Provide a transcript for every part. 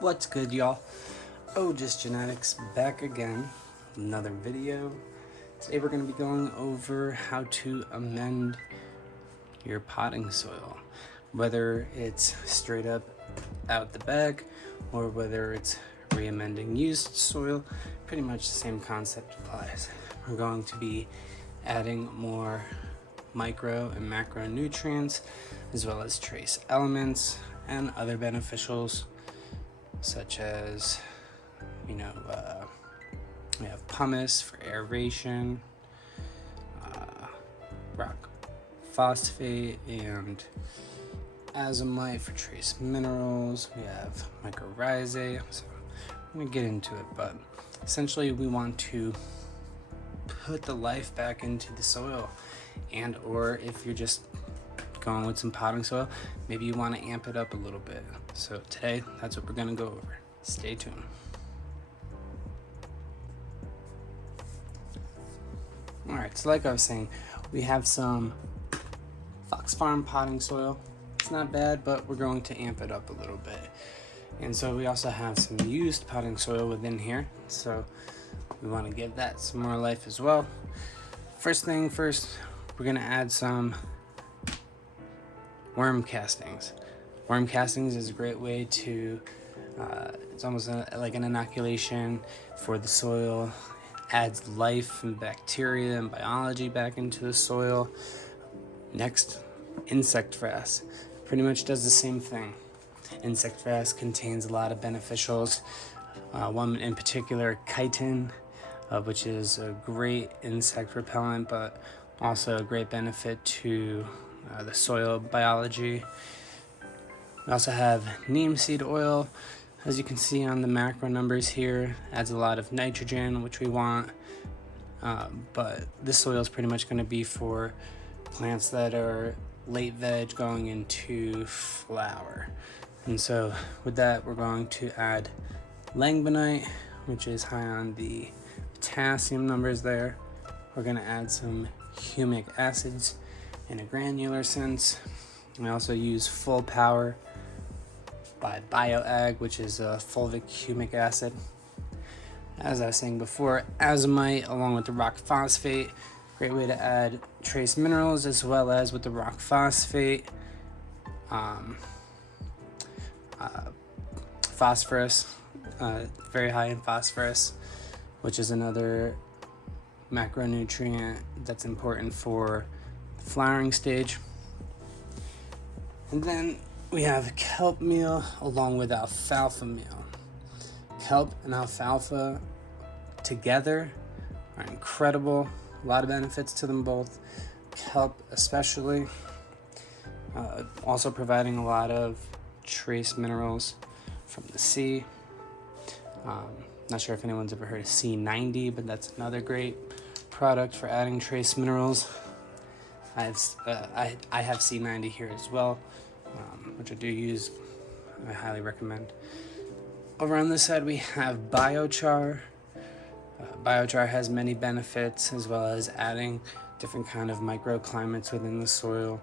What's good, y'all? Ojas Genetics back again, another video. Today we're going to be going over how to amend your potting soil, whether it's straight up out the bag or whether it's reamending used soil. Pretty much the same concept applies. We're going to be adding more micro and macronutrients as well as trace elements and other beneficials such as we have pumice for aeration, rock phosphate and azomite for trace minerals. We have mycorrhizae. So I'm gonna get into it, but essentially we want to put the life back into the soil, and or if you're just going with some potting soil, maybe you want to amp it up a little bit. So today, that's what we're going to go over. Stay tuned. Alright, so like I was saying, we have some Fox Farm potting soil. It's not bad, but we're going to amp it up a little bit. And so we also have some used potting soil within here, so we want to give that some more life as well. First thing first, we're going to add some worm castings. Worm castings is a great way to, it's almost like an inoculation for the soil, adds life and bacteria and biology back into the soil. Next, insect frass. Pretty much does the same thing. Insect frass contains a lot of beneficials, one in particular, chitin, which is a great insect repellent, but also a great benefit to the soil biology. We also have neem seed oil. As you can see on the macro numbers here, adds a lot of nitrogen, which we want, but this soil is pretty much going to be for plants that are late veg going into flower. And so with that, we're going to add langbonite, which is high on the potassium numbers there. We're going to add some humic acids in a granular sense. We also use Full Power by BioAg, which is a fulvic humic acid. As I was saying before, azomite along with the rock phosphate, great way to add trace minerals, as well as with the rock phosphate, phosphorus, very high in phosphorus, which is another macronutrient that's important for the flowering stage. And then we have kelp meal along with alfalfa meal. Kelp and alfalfa together are incredible. A lot of benefits to them both. Kelp especially, also providing a lot of trace minerals from the sea. Not sure if anyone's ever heard of C90, but that's another great product for adding trace minerals. I have C90 here as well, which I do use. I highly recommend. Over on this side we have biochar. Biochar has many benefits, as well as adding different kind of microclimates within the soil.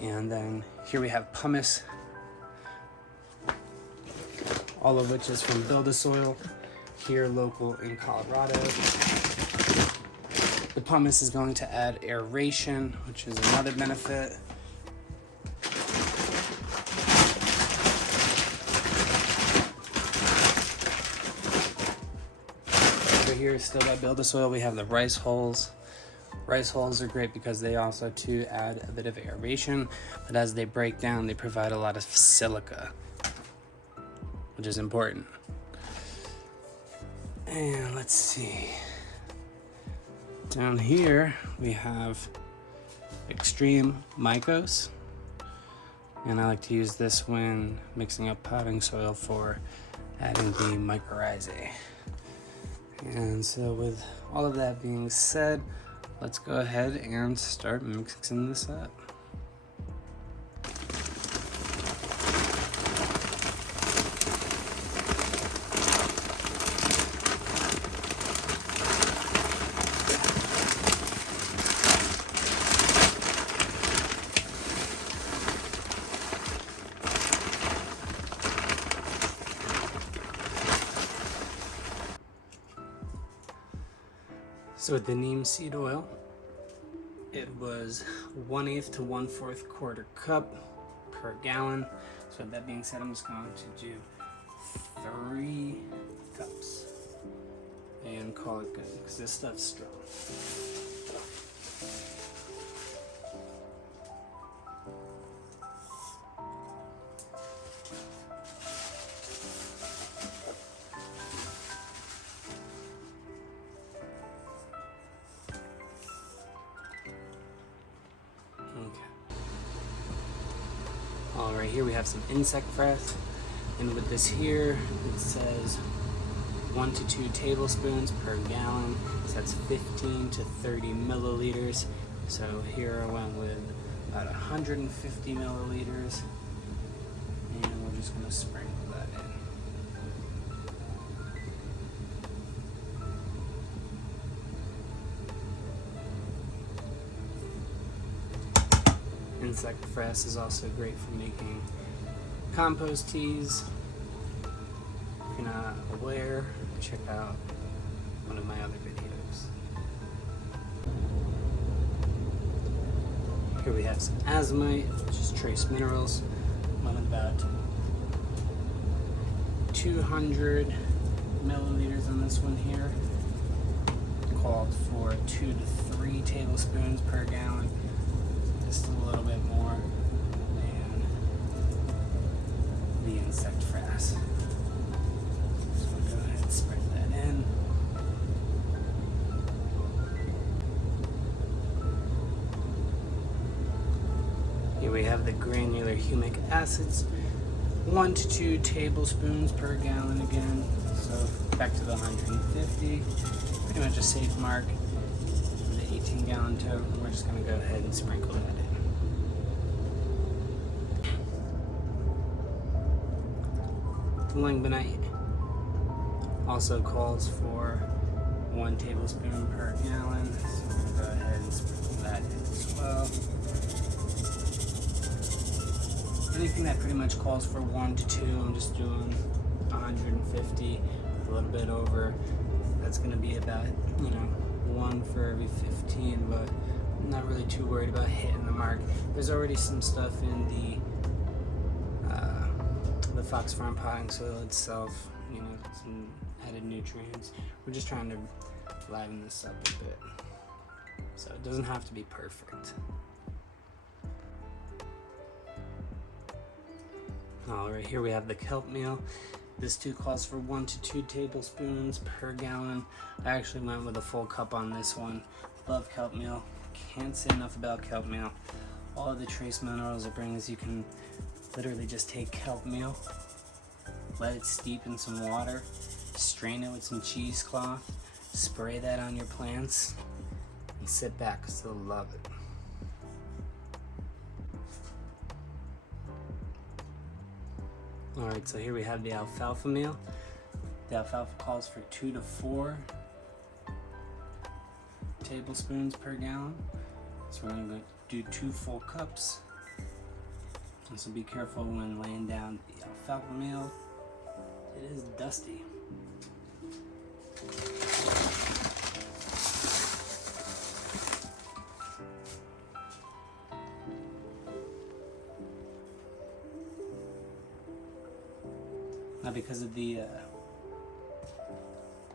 And then here we have pumice, all of which is from Build a Soil, here local in Colorado. The pumice is going to add aeration, which is another benefit. Over here, still by Build a Soil, we have the rice hulls. Rice hulls are great because they also too add a bit of aeration, but as they break down, they provide a lot of silica, which is important. And let's see. Down here we have Extreme Mycos, and I like to use this when mixing up potting soil for adding the mycorrhizae. And so with all of that being said, let's go ahead and start mixing this up. So with the neem seed oil, it was 1/8 to 1/4 quarter cup per gallon. So with that being said, I'm just going to do 3 cups and call it good because this stuff's strong. All right, here we have some insect fresh, and with this here, it says 1 to 2 tablespoons per gallon. So that's 15 to 30 milliliters. So here I went with about 150 milliliters, and we're just going to sprinkle that in. Insect fresh is also great for making compost teas. If you're not aware, check out one of my other videos. Here we have some azomite, which is trace minerals. One about 200 milliliters on this one here. Called for 2 to 3 tablespoons per gallon. Just a little bit more than the insect frass. So we'll go ahead and spread that in. Here we have the granular humic acids, 1 to 2 tablespoons per gallon again. So back to the 150, pretty much a safe mark. The 18-gallon tote, and we're just going to go ahead and sprinkle that in. Langbonite also calls for 1 tablespoon per gallon, so we're going to go ahead and sprinkle that in as well. Anything that pretty much calls for 1 to 2, I'm just doing 150, a little bit over. That's going to be about, 1 for every 15, but I'm not really too worried about hitting the mark. There's already some stuff in the Fox Farm potting soil itself, some added nutrients. We're just trying to liven this up a bit, so it doesn't have to be perfect. Alright, here we have the kelp meal. This too calls for 1 to 2 tablespoons per gallon. I actually went with a full cup on this one. Love kelp meal. Can't say enough about kelp meal. All of the trace minerals it brings. You can literally just take kelp meal, let it steep in some water, strain it with some cheesecloth, spray that on your plants, and sit back because they'll love it. Alright, so here we have the alfalfa meal. The alfalfa calls for 2 to 4 tablespoons per gallon. So we're going to do 2 full cups. And so be careful when laying down the alfalfa meal. It is dusty. Now, because of the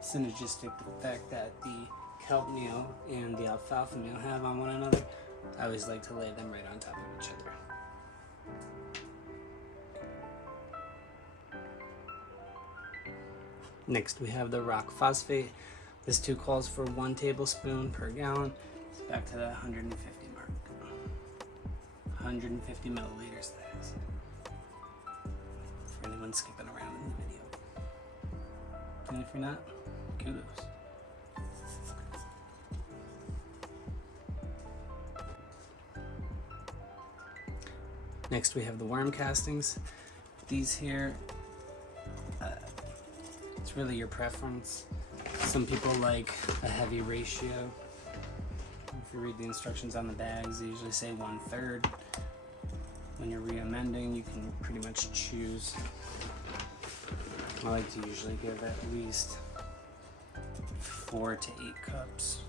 synergistic effect that the kelp meal and the alfalfa meal have on one another, I always like to lay them right on top of each other. Next, we have the rock phosphate. This too calls for 1 tablespoon per gallon. It's back to the 150 mark. 150 milliliters, that is. For anyone skipping around in the video. And if you're not, kudos. Next, we have the worm castings. These here, it's really your preference. Some people like a heavy ratio. If you read the instructions on the bags, they usually say 1/3. When you're reamending, you can pretty much choose. I like to usually give at least 4 to 8 cups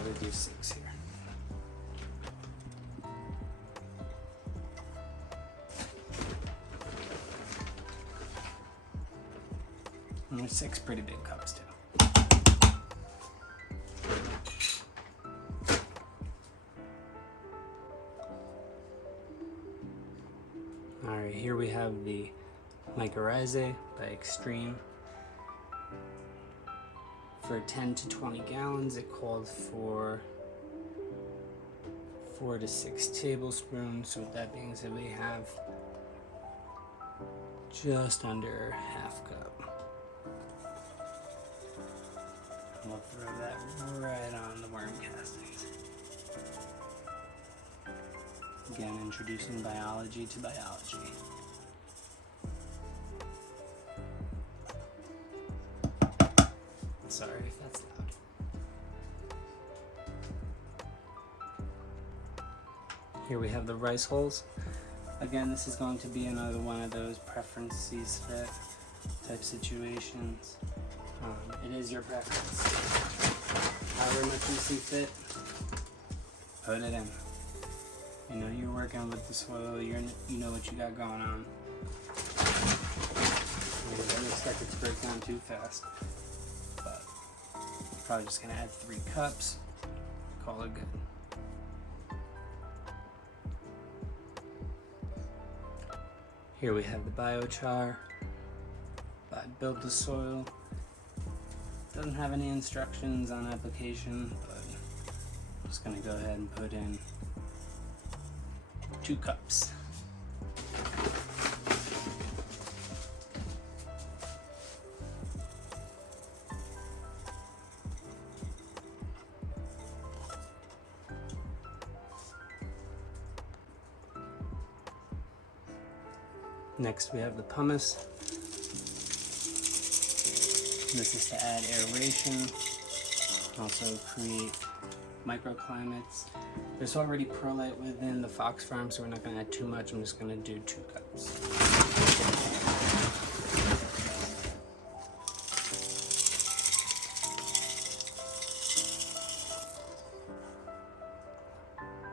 start with your 6 here. And there's 6 pretty big cups too. Alright, here we have the Mycorrhizae by Extreme. For 10 to 20 gallons, it called for 4 to 6 tablespoons. So with that being said, we have just under half cup. And we'll throw that right on the worm castings. Again, introducing biology to biology. Sorry if that's loud. Here we have the rice hulls. Again, this is going to be another one of those preferences fit type situations. It is your preference. However much you see fit, put it in. You know you're working with the soil, you know what you got going on. Don't expect it to break down too fast. But probably just gonna add 3 cups, call it good. Here we have the biochar by Build the Soil. Doesn't have any instructions on application, but I'm just gonna go ahead and put in 2 cups. Next we have the pumice. This is to add aeration, also create microclimates. There's already perlite within the Fox Farm, so we're not going to add too much. I'm just going to do 2 cups.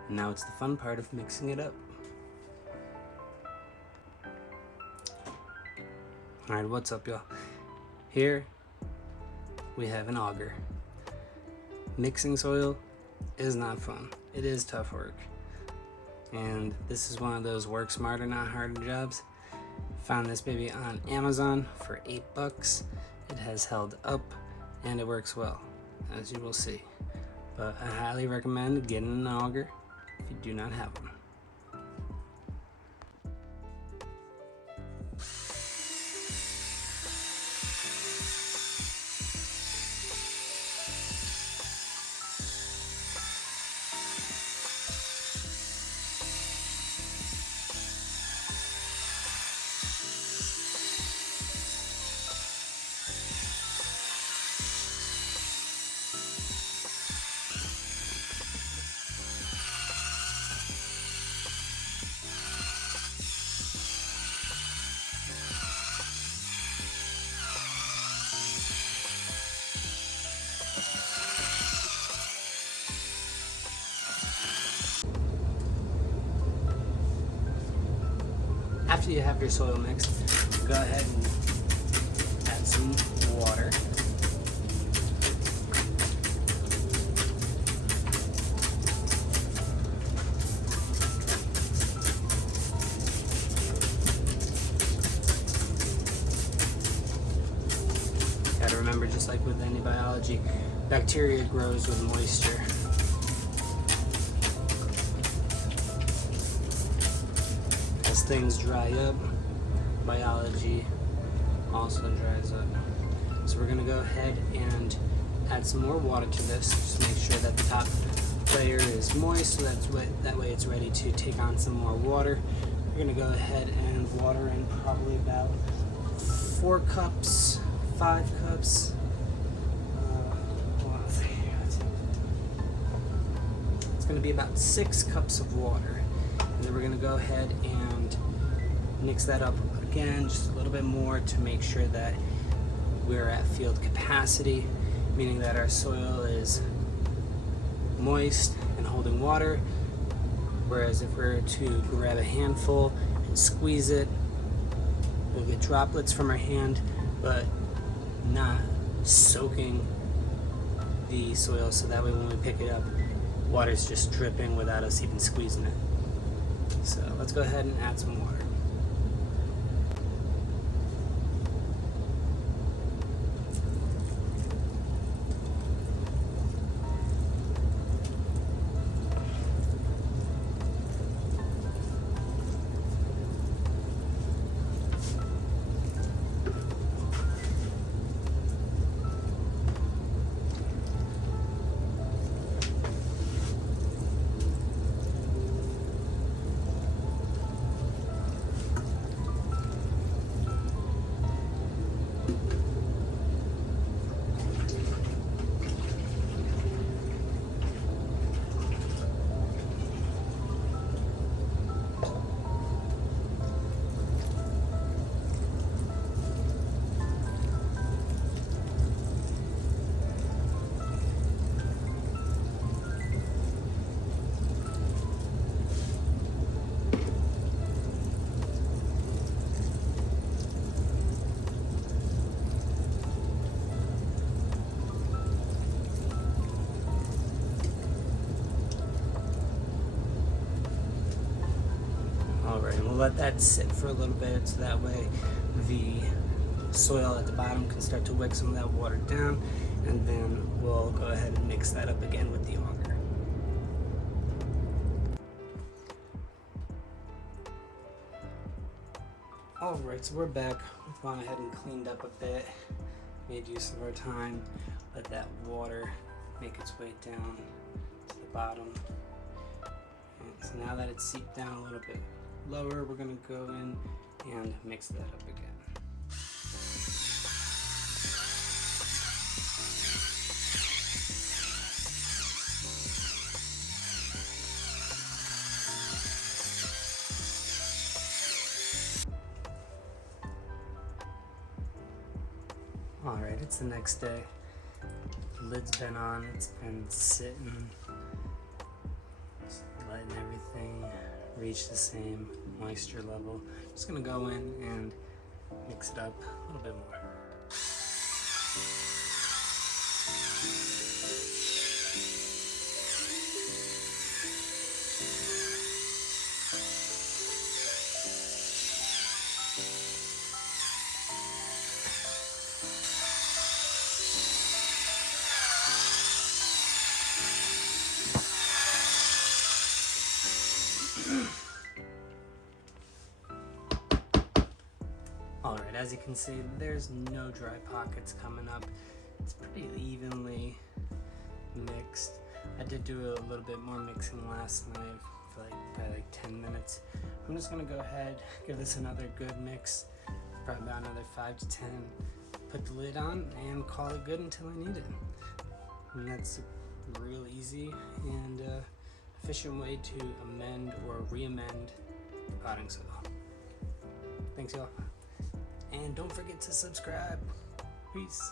Now it's the fun part of mixing it up. Alright, what's up, y'all? Here we have an auger. Mixing soil is not fun. It is tough work. And this is one of those work smarter, not harder jobs. Found this baby on Amazon for $8. It has held up and it works well, as you will see. But I highly recommend getting an auger if you do not have one. After you have your soil mixed, go ahead and add some water. Gotta remember, just like with any biology, bacteria grows with moisture. Things dry up, biology also dries up. So we're gonna go ahead and add some more water to this, just make sure that the top layer is moist, so that way it's ready to take on some more water. We're gonna go ahead and water in probably about 4 cups, 5 cups. It's gonna be about 6 cups of water. And then we're gonna go ahead and mix that up again, just a little bit more to make sure that we're at field capacity, meaning that our soil is moist and holding water. Whereas if we were to grab a handful and squeeze it, we'll get droplets from our hand, but not soaking the soil, so that way when we pick it up, water's just dripping without us even squeezing it. So let's go ahead and add some water. Alright, and we'll let that sit for a little bit so that way the soil at the bottom can start to wick some of that water down, and then we'll go ahead and mix that up again with the auger. Alright, so we're back. We've gone ahead and cleaned up a bit, made use of our time, let that water make its way down to the bottom. And so now that it's seeped down a little bit lower, we're going to go in and mix that up again. Alright, it's the next day. The lid's been on, it's been sitting, just letting everything reach the same moisture level. Just gonna go in and mix it up a little bit more. Alright, as you can see, there's no dry pockets coming up. It's pretty evenly mixed. I did do a little bit more mixing last night for probably like 10 minutes. I'm just going to go ahead, give this another good mix, probably about another 5 to 10, put the lid on, and call it good until I need it. And that's a real easy and efficient way to amend or re-amend potting soil. Thanks, y'all. And don't forget to subscribe. Peace.